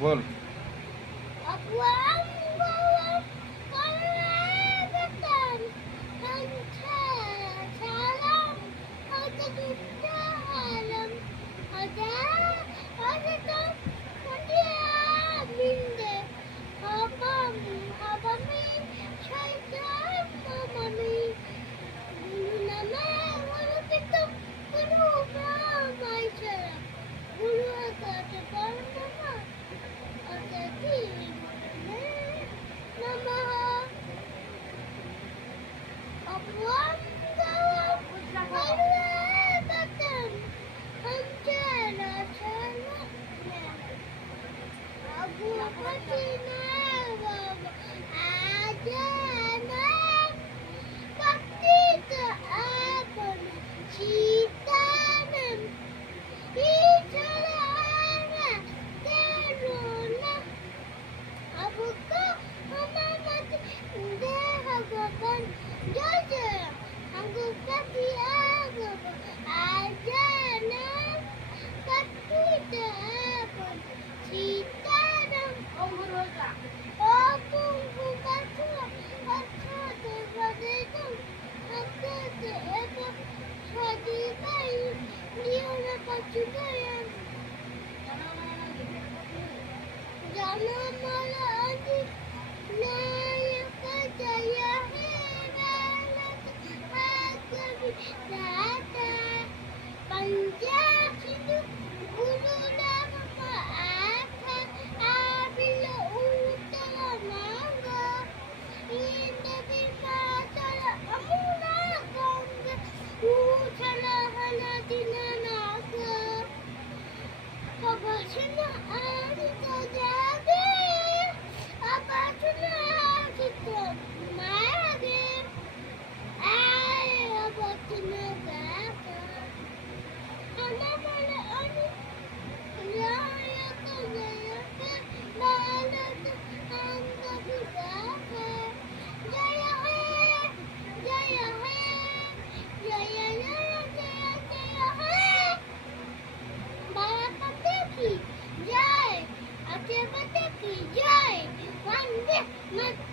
बोल. अपवाम गवम करवतन हंसा salam hajatunda alam ada hajatun mundia minde habam habami shaitan mamami nama warupitum guru brahmai salam guru agata parmama adati namaha अपवाम गवम करवतन Hansa salam Abu Fatina Ajanan Bakti Keabon Citanam Ijalana Teruna Abuka Mamamat Dehababan Jaja Anggupati Agaban Ajanan Bakti Keabon Citanam Opung Bukatu Atha Devadekam Atha Deva Swadikai Diona Pachukayan Janamala Adi Nayaka Jaya He Balat Agami Data Panjab Sindhu Guru Lama Aka Abila Uttara Manga Inda Vimatala Amuna Ganga Utala Haladina Naga Kabachana Adita Jage Abachana Adita Mage Ay Abachana Gaka Anamala Ani Layaka Jayaka Balata Anga Vidaka Jaya He Jaya He Jaya Jaya Jaya Jaya He Barakateki Jai Atyapateki Jai Vande Mataram